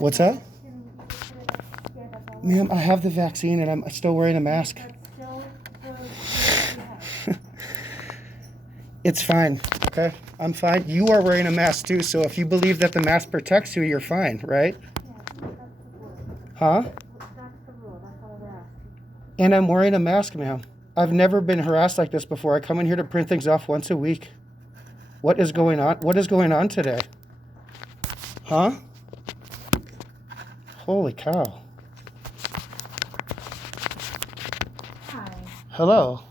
What's that? Ma'am, I have the vaccine and I'm still wearing a mask. It's fine, okay? I'm fine. You are wearing a mask too, so if you believe that the mask protects you, you're fine, right? Huh? And I'm wearing a mask, ma'am. I've never been harassed like this before. I come in here to print things off once a week. What is going on? What is going on today? Huh? Holy cow. Hi. Hello.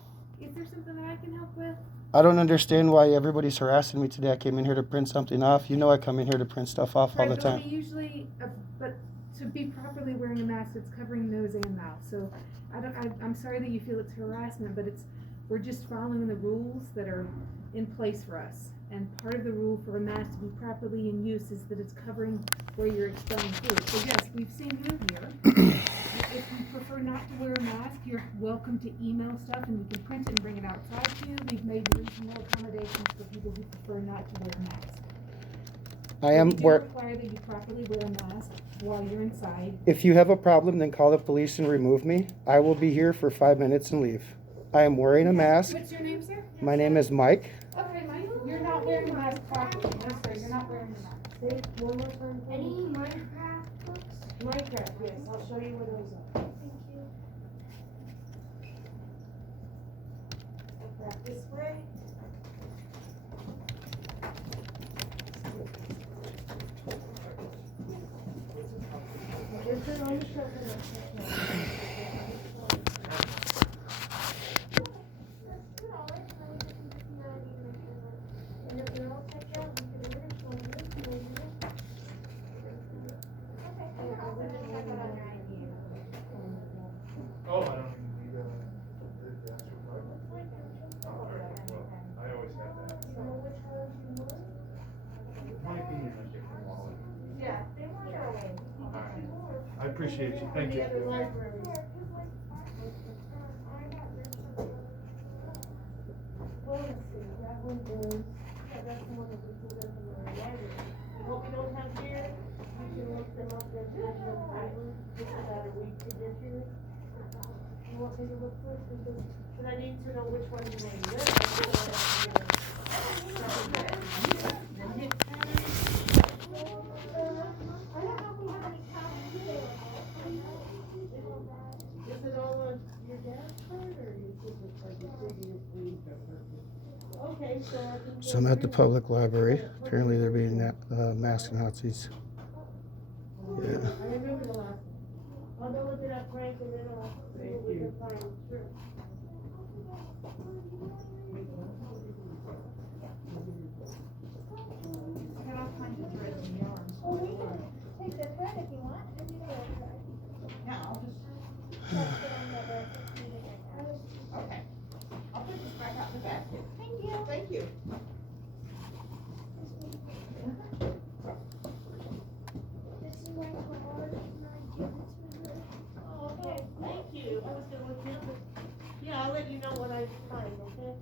Is there something that I can help with? I don't understand why everybody's harassing me today. I came in here to print something off. You know I come in here to print stuff off all the Right, time. but we usually, but to be properly wearing a mask, it's covering nose and mouth. So I'm sorry that you feel it's harassment, but we're just following the rules that are in place for us. And part of the rule for a mask to be properly in use is that it's covering where you're expelling food. So yes, we've seen you here. If you prefer not to wear a mask, you're welcome to email stuff and we can print it and bring it outside to you. We've made reasonable accommodations for people who prefer not to wear masks. We do require that you properly wear a mask while you're inside. If you have a problem, then call the police and remove me. I will be here for 5 minutes and leave. I am wearing a mask. What's your name, sir? My name is Mike. Okay, Mike, you're not wearing a mask properly. No, sir, you're not wearing a mask. Say one more time. Any Minecraft books? Minecraft, yes. I'll show you where those are. Thank you. Back this way. Just turn on the shelf and I'll check it And if they're all checked out, we can order some of them, maybe. Okay, I'll put it on your ID. Oh, I don't even need the actual card. Oh, all right, well, I always have that. You know which ones you want? Might be in a different wallet. Yeah, they want their way. All right. I appreciate you, thank you. the library. Well, let's see, that one is, yeah, that's the one that we pulled up in the library. What we don't have here, you can look them up there. Just about a week to get here. You want me to look first, because But I need to know which one you want to I don't know if we have any copies there. Is it all on your dad's card or you put it like your previous week? Okay, so I can. So I'm at the public library. Apparently they're being mask Nazis. Yeah. I remember the last one. I'll go look it up, Frank, and then I'll see what we can find. Sure. I got all kinds of threads and yarns. Well, we can take the thread if you want. Yeah, I'll just, okay. I'll put this back out in the basket. Thank you. Thank you. This is my card, and I give it to her. Oh, okay, thank you. I was gonna look it up. Yeah, I'll let you know what I find, okay?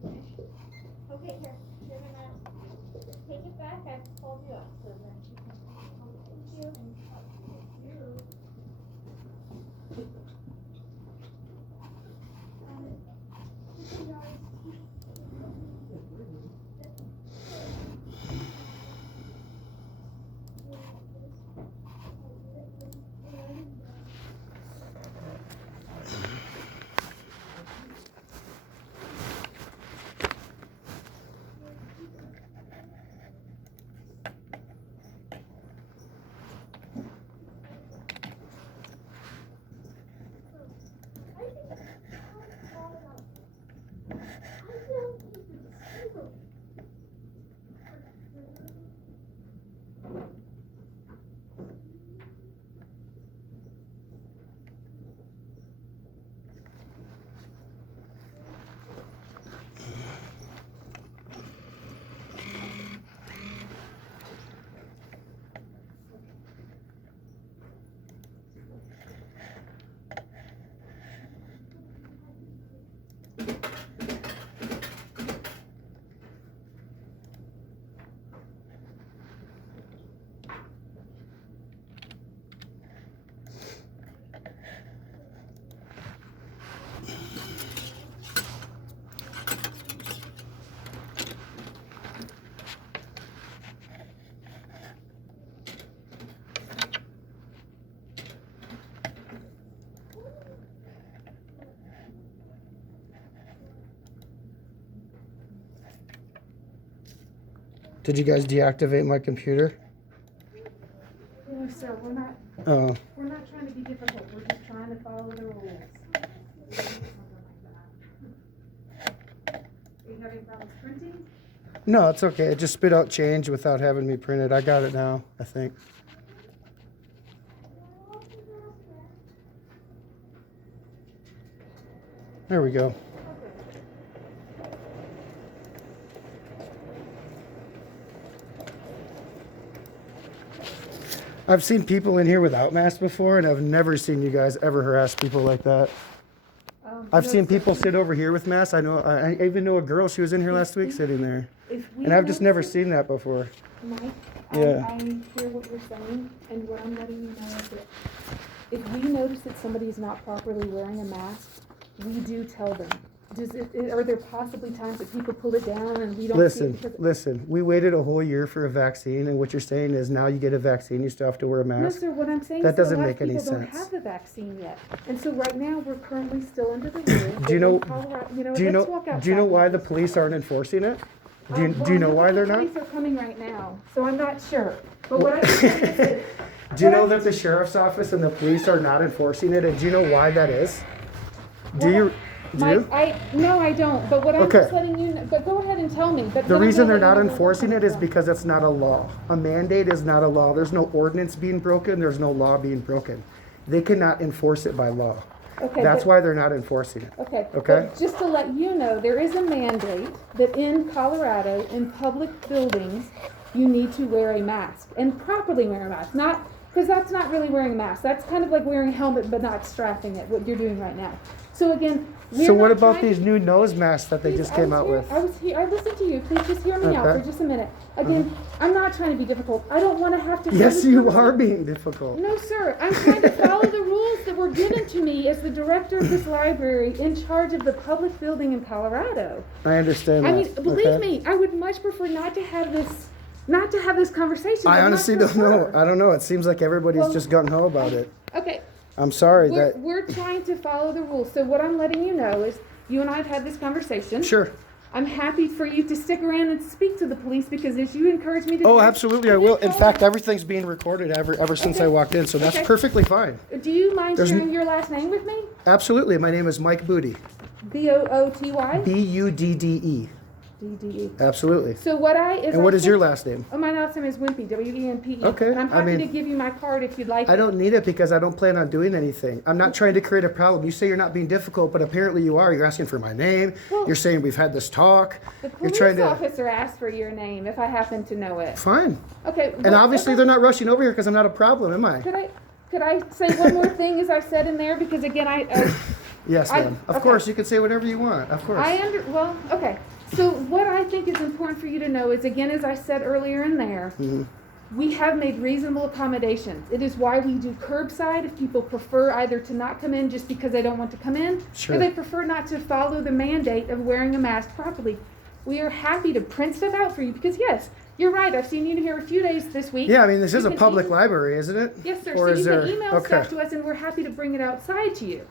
Did you guys deactivate my computer? No, sir, we're not Oh. trying to be difficult, we're just trying to follow the rules. Are you having problems printing? No, it's okay. It just spit out change without having me print it. I got it now, I think. There we go. I've seen people in here without masks before, and I've never seen you guys ever harass people like that. I've No, seen sir. people sit over here with masks. I even know a girl, she was in here last week sitting there. If we And I've just never notice it- seen that before. Mike, Yeah. I hear what you're saying, and what I'm letting you know is that if we notice that somebody's not properly wearing a mask, we do tell them. Are there possibly times that people pull it down and we don't see it? because- Listen, we waited a whole year for a vaccine, and what you're saying is now you get a vaccine, you still have to wear a No, mask? sir, what I'm saying That is that a doesn't lot of make any people don't sense. have the vaccine yet. And so right now, we're currently still under the rules. Do you know- In Colorado, Do you let's know, walk do you know outside. why the police aren't enforcing it? Do you, Well, do you know I why that they're the not? police are coming right now, so I'm not sure. But what I can say is that Do you know that the sheriff's office and the police are not enforcing it, and do you know why that is? Do you? Do Mike, you? no, I don't, but what I'm Okay. just letting you know, but go ahead and tell me. But The what I'm reason they're letting not you know enforcing where it is from. because it's not a law. A mandate is not a law. There's no ordinance being broken. There's no law being broken. They cannot enforce it by law. Okay, That's but- why they're not enforcing it. Okay. Okay. But just to let you know, there is a mandate that in Colorado, in public buildings, you need to wear a mask and properly wear a mask. Not, because that's not really wearing a mask. That's kind of like wearing a helmet but not strapping it, what you're doing right now. So again, So what not about trying- these new nose masks that they Please, just came out with? I listened to you. Please just hear me out Okay. for just a minute. Again, I'm not trying to be difficult. I don't want to have to. Yes, have this you conversation. are being difficult. No, sir. I'm trying to follow the rules that were given to me as the director of this library in charge of the public building in Colorado. I understand I that. mean, believe okay? me, I would much prefer not to have this conversation. but I much honestly don't know. prefer. I don't know. It seems like everybody's Well, just gung ho about it. Okay. I'm sorry We're, that. we're trying to follow the rules. So what I'm letting you know is you and I have had this conversation. Sure. I'm happy for you to stick around and speak to the police because as you encourage me to Oh, do, absolutely, I will. In fact, everything's being recorded ever since I walked in, so that's Okay. perfectly fine. do you mind There's sharing your last name with me? Absolutely. My name is Mike Booty. Booty. Budde. DDE. Absolutely. So what And what is your last name? Oh, my last name is Wimpy, Wenpe. Okay, And I'm I happy mean- to give you my card if you'd like I it. don't need it because I don't plan on doing anything. I'm not trying to create a problem. You say you're not being difficult, but apparently you are. You're asking for my name. Well- You're saying we've had this talk. The You're police trying to. officer asked for your name if I happen to know it. Fine. Okay. And obviously they're not rushing over here because I'm not a problem, am I? Could I say one more thing as I said in there? Because again, Yes, I- ma'am. Of okay. course, you can say whatever you want. Of course. okay. So what I think is important for you to know is, again, as I said earlier in there, Mhm. we have made reasonable accommodations. It is why we do curbside if people prefer either to not come in just because they don't want to come in, Sure. or they prefer not to follow the mandate of wearing a mask properly. We are happy to print stuff out for you because, yes, you're right. I've seen you here a few days this week. Yeah, I mean, this is You a can public e- library, isn't it? Yes, sir. Or So is you there? can email Okay. stuff to us, and we're happy to bring it outside to you.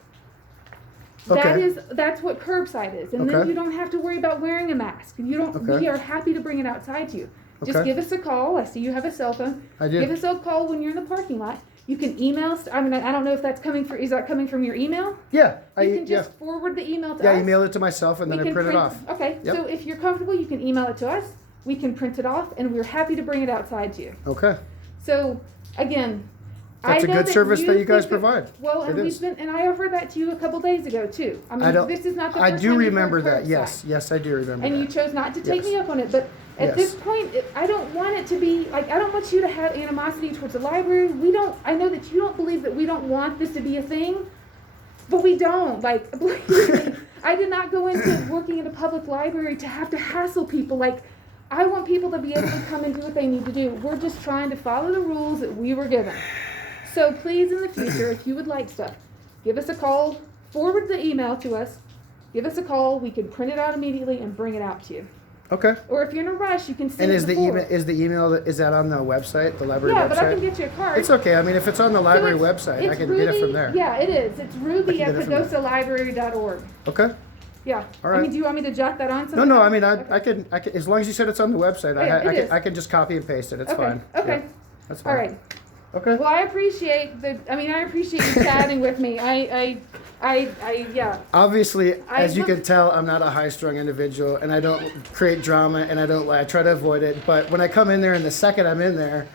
Okay. That's what curbside is, and then Okay. you don't have to worry about wearing a mask. You don't. Okay. We are happy to bring it outside to you. Just Okay. give us a call. I see you have a cell phone. I do. Give us a call when you're in the parking lot. You can email. I mean, I don't know if that's coming from. Is that coming from your email? Yeah. You can just forward the email to Yeah, us. email it to myself and We then I can print it off. Okay. Yep. So if you're comfortable, you can email it to us. We can print it off, and we're happy to bring it outside to you. Okay. So again. That's I a know good service that you guys think provide. Well, and It is. and I offered that to you a couple days ago too. I mean, I don't. this is not the I first do time you've remember heard that. curbside. Yes. Yes, I do remember And that. you chose not to take Yes. me up on it, but at Yes. this point, I don't want it to be like I don't want you to have animosity towards the library. We don't. I know that you don't believe that we don't want this to be a thing, but we don't. Like, believe me, I did not go into working in a public library to have to hassle people. Like, I want people to be able to come and do what they need to do. We're just trying to follow the rules that we were given. So please, in the future, if you would like stuff, give us a call, forward the email to us, give us a call, we can print it out immediately and bring it out to you. Okay. Or if you're in a rush, you can send And it is the before. email is that on the website, the library Yeah, website? but I can get you a card. It's okay. I mean, if it's on the So library it's- website, I it's can get it from Ruby- there. Yeah, it is. It's Ruby I at can get it from there. PagosaLibrary.org. Okay. Yeah. All I right. mean, do you want me to jot that on? No, no, I mean, Okay. I can, as long as you said it's on the website, Yeah, it is. I can just copy and paste it, it's Okay, fine. okay. Yeah, that's fine. All right. Okay. Well, I appreciate you chatting with me. Yeah. Obviously, I as you look- can tell, I'm not a high-strung individual, and I don't create drama, and I don't lie. I try to avoid it. But when I come in there, and the second I'm in there,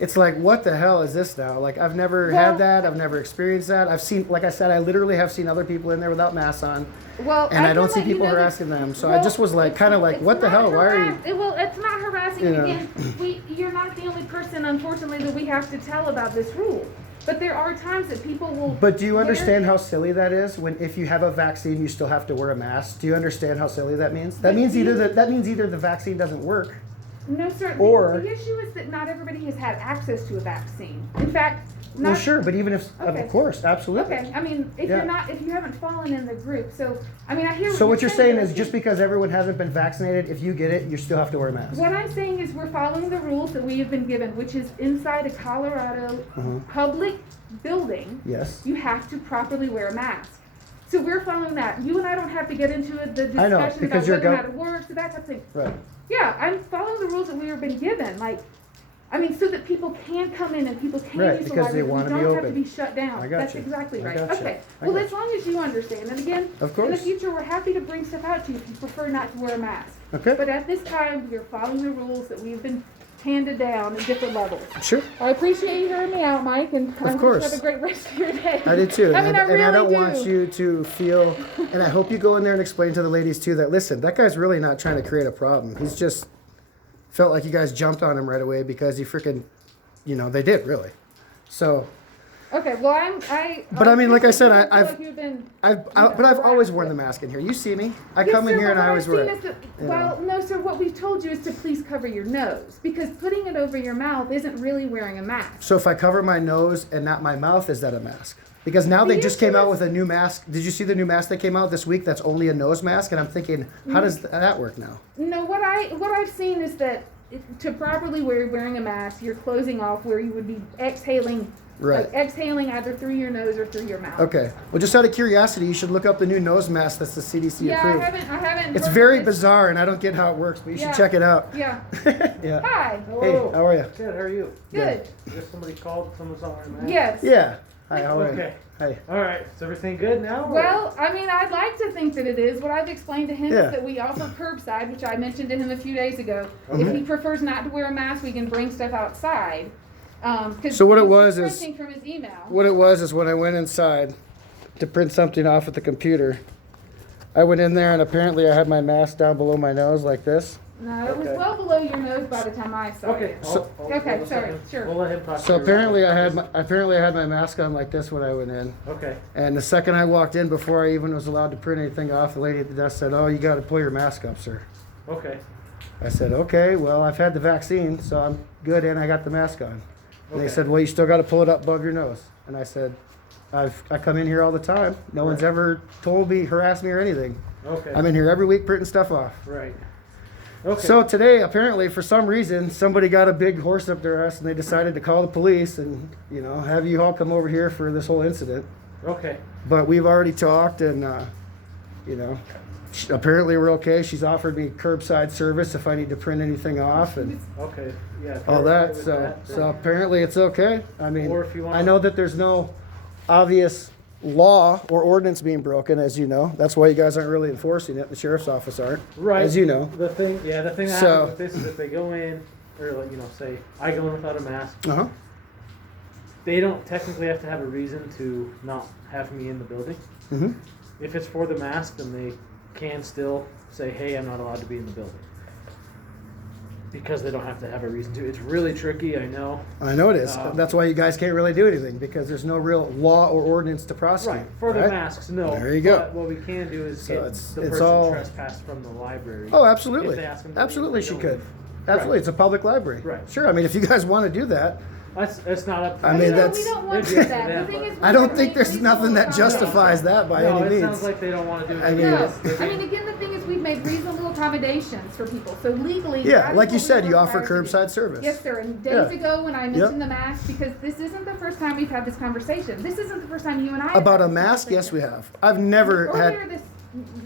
it's like, what the hell is this now? Like, I've never Well- had that. I've never experienced that. I've seen, like I said, I literally have seen other people in there without masks on, Well, and I can don't see let you people know that- harassing them. So I well, just was like, it's kind of not- like, it's what the not hell? Why are you? Well, it's not harassing. You know. Again, you're not the only person, unfortunately, that we have to tell about this rule. But there are times that people will. But do you wear- understand how silly that is? When if you have a vaccine, you still have to wear a mask. Do you understand how silly that means? That But means do you- that means either the vaccine doesn't work. No, sir. Or- The issue is that not everybody has had access to a vaccine. In fact, not. Well, sure, but even if, Okay. of course, absolutely. Okay, I mean, if Yeah. if you haven't fallen in the group, so I mean, I hear. So what you're saying but I is just think- because everyone hasn't been vaccinated, if you get it, you still have to wear a mask. What I'm saying is we're following the rules that we have been given, which is inside a Colorado public building, Yes. you have to properly wear a mask. So we're following that. You and I don't have to get into the I know, discussion because about you're whether or not go- it works, or that type of thing. Right. Yeah, I'm following the rules that we have been given, like, I mean, so that people can come in and people can Right, use the because they library. wanna We be don't have to open. be shut down. I got That's you. exactly I right. got you. Okay. I Well, got as long as you understand, and again, Of in the course. future, we're happy to bring stuff out to you if you prefer not to wear a mask. Okay. But at this time, we're following the rules that we've been handed down at different levels. Sure. I appreciate you hearing me out, Mike, and I hope you course. have a great rest of your day. I do too. I mean, I really and I don't do. want you to feel, and I hope you go in there and explain to the ladies too that, listen, that guy's really not trying to create a problem. He's just felt like you guys jumped on him right away because he freaking, they did really. So, Okay, well, But I mean, like I said, feel I've- like you've been. but I've always worn the mask in here. You see me. I Yes, come in sir, here but and what I always I've wear seen it. is that- you Well, no, sir. What we've told you is to please cover your nose because putting it over your mouth isn't really wearing a mask. So if I cover my nose and not my mouth, is that a mask? Because now The they just issue came out is- with a new mask. Did you see the new mask that came out this week that's only a nose mask? And I'm thinking, how does that work now? No, what I've seen is that to properly wearing a mask, you're closing off where you would be exhaling. Right. Like exhaling either through your nose or through your mouth. Okay. Well, just out of curiosity, you should look up the new nose mask that's the CDC Yeah, approved. I haven't. It's heard very of this. bizarre, and I don't get how it works, but you Yeah. should check it out. Yeah. Yeah. Hi. Hey, how are you? Good, how are you? Good. Just somebody called, someone's on our Yes. Yeah. Hi, how are you? Okay. Hey. Alright, is everything good now? or- Well, I mean, I'd like to think that it is. What I've explained to him Yeah. is that we offer curbside, which I mentioned to him a few days ago. If he prefers not to wear a mask, we can bring stuff outside. 'Cause So what it he's was is- printing from his email. What it was is when I went inside to print something off at the computer, I went in there and apparently I had my mask down below my nose like this. No, it was Okay. well below your nose by the time I saw Okay. it. Okay, we'll sorry, let him- sure. We'll let him talk to So you. apparently I had my mask on like this when I went in. Okay, And the second I walked in, before I even was allowed to print anything off, the lady at the desk said, "Oh, you got to pull your mask up, sir." okay, I said, "Okay, well, I've had the vaccine, so I'm good, and I got the mask on." And they Okay. said, "Well, you still got to pull it up above your nose." And I said, I come in here all the time. No one's Right. ever told me, harassed me, or anything. okay. I'm in here every week printing stuff off." Right. Okay. So today, apparently, for some reason, somebody got a big horse up their ass, and they decided to call the police and, have you all come over here for this whole incident. Okay, But we've already talked, and apparently we're okay. She's offered me curbside service if I need to print anything off and okay, yeah. if all you're that. okay with So that, so apparently it's okay. I mean, Or if you want- I know that there's no obvious law or ordinance being broken, as you know. That's why you guys aren't really enforcing it. The sheriff's office aren't, Right. as you know. The thing that So- happens with this is if they go in, or like, say, I go in without a mask, Uh huh. they don't technically have to have a reason to not have me in the building. Mhm. If it's for the mask, then they can still say, hey, I'm not allowed to be in the building. Because they don't have to have a reason to. It's really tricky, I know. I know it is. That's why you guys can't really do anything because there's no real law or ordinance to prosecute. Right, for the right? masks, no. There you go. But what we can do is So get it's the it's person all. trespassed from the library. Oh, If absolutely. they ask them to Absolutely, leave, she they could. don't leave. Absolutely, Right. it's a public library. Right. Sure. I mean, if you guys want to do that, That's not up to I me. mean, No, that's- we don't want to Yeah, do that. yeah, The thing is, I don't think there's nothing that justifies that by No, any it means. sounds like they don't want to do it. I mean, No, it's- I mean, again, the thing is, we've made reasonable accommodations for people. So legally, Yeah, that is like you what we said, you were offer required to do. curbside service. Yes, sir. And days Yeah. ago, when I mentioned the mask, because this isn't the first time we've had this conversation. This isn't the first time you and I have About had a this mask, yes, we conversation. have. I've never Earlier had. this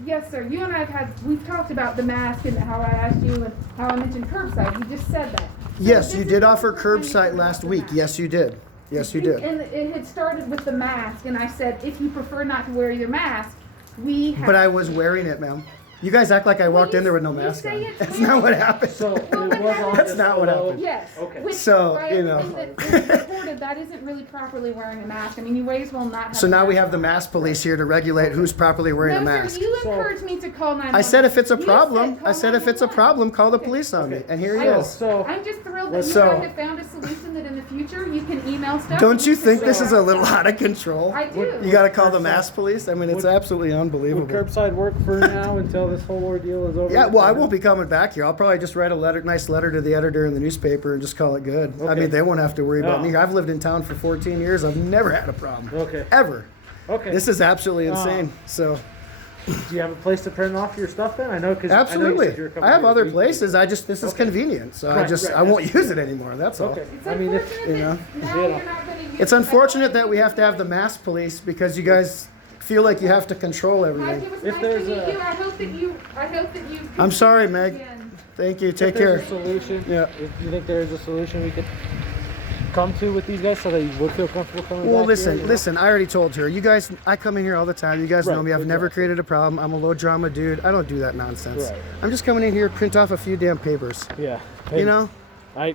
Yes, sir. You and I we've talked about the mask and how I asked you and how I mentioned curbside. You just said that. So Yes, this you is did the offer first time you curbside heard last about the week. mask. Yes, you did. Yes, you did. And it had started with the mask, and I said, if you prefer not to wear your mask, we have. But I was wearing it, ma'am. You guys act like I walked in there with no you mask say on. it's That's weird. not what happened. So it Well, but was on That's this not what below. happened. Yes. Okay. Which, So, by you know. everything that is reported, that isn't really properly wearing a mask. I mean, you may as well not have So a now we mask have the on. mask police here to regulate who's properly wearing a No, mask. sir, you So- encouraged me to call 911. I said if it's a You problem, call I said if it's a 911. problem, call the Okay. police on me. Okay. And here he I- is. So I'm just thrilled that you So- and I have found a solution that in the future you can email stuff. Don't and you can think figure this is out a little stuff. out of control? I do. You gotta call the mask police? I mean, it's absolutely would unbelievable. curbside work for now until this whole ordeal is over? Yeah, well, I won't be coming back here. I'll probably just write a nice letter to the editor in the newspaper and just call it good. I Okay. mean, they won't have to worry about Oh. me. I've lived in town for 14 years. I've never had a problem. Okay. Ever. Okay. This is absolutely insane. So, Do you have a place to print off your stuff then? I know because absolutely. I have other places. This is Okay. convenient. So Right, I won't right. use it anymore. That's all. Okay. It's I mean, if unfortunate you know, that now you know. you're not gonna use It's it. unfortunate that we have to have the mask police because you guys feel like you have to control Mike, everything. it was If nice there's to meet a- you. I hope that you. I'm sorry, Meg. Again. Thank you. Take if there's care. a solution, Yeah. if you think there is a solution we could come to with these guys so that you would feel comfortable coming Well, back listen, here, you know? listen. I already told her. You guys, I come in here all the time. You guys know Right, me. I've never exactly. created a problem. I'm a low drama dude. I don't do that nonsense. Right. I'm just coming in here, print off a few damn papers. Yeah. You know,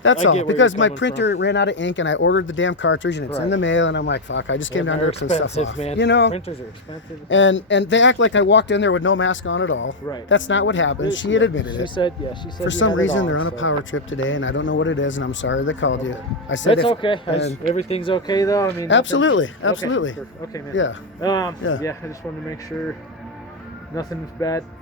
that's I all. get where Because you're my coming printer from. ran out of ink, and I ordered the damn cartridge, and it's in Right. the mail. And I'm like, fuck. I just came And down here they're to print stuff expensive, off. man. You know. Printers are expensive. And they act like I walked in there with no mask on at all. Right. That's not what happened. She had admitted She it. said For you some had it reason, on, they're on a so- power trip today, and I don't know what it is, and I'm sorry they called you. I said It's okay. and- Everything's okay though. I mean, nothing- Absolutely, Okay, absolutely. Okay, man. Yeah. Yeah. Yeah. I just wanted to make sure nothing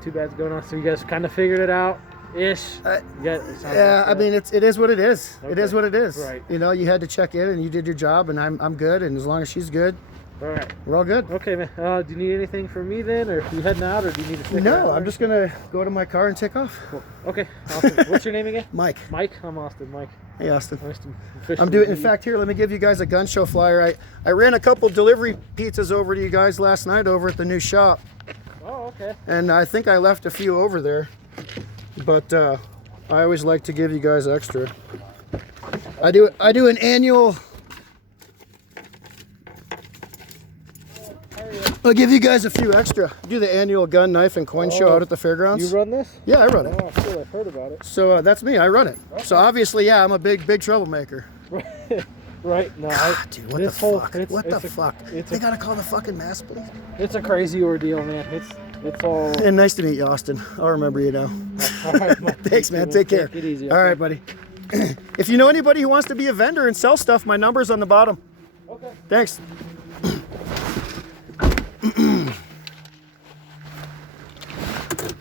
too bad's going on. So you guys kind of figured it out, ish. I- You got- it sounds Yeah, like, I mean it is what it is. It Okay. is what it is. Right. You know, you had to check in and you did your job, and I'm good, and as long as she's good, all right. we're all good. Okay, man. Do you need anything from me then, or you heading out, or do you need to stick No, around? I'm just gonna go to my car and take off. Cool. Okay. Awesome. What's your name again? Mike. Mike. I'm Austin. Mike. Hey, Austin. Nice to officially I'm doing. In meet you. fact, here, let me give you guys a gun show flyer. I ran a couple delivery pizzas over to you guys last night over at the new shop, Oh, okay. and I think I left a few over there, but I always like to give you guys extra. I do an annual. I'll give you guys a few extra. I do the annual gun, knife, and coin show Oh, out at the fairgrounds. You run this? Yeah, I run it. Oh, cool. I've heard about it. So that's me. I run it. So obviously, yeah, I'm a big troublemaker. Right. No. Dude, what this the whole, fuck? It's, What it's the a, fuck? It's They a, gotta call the fucking mask police. it's a crazy ordeal, man. It's all. And nice to meet you, Austin. I'll remember you now. All right, Mike. Thanks, man. Take care. Take it easy. All okay? right, buddy. If you know anybody who wants to be a vendor and sell stuff, my number's on the bottom. Okay. Thanks.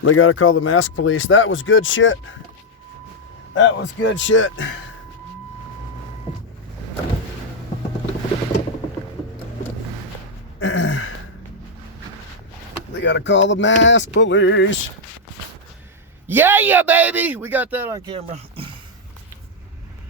They gotta call the mask police. That was good shit. That was good shit. They gotta call the mask police. Yeah, baby. We got that on camera.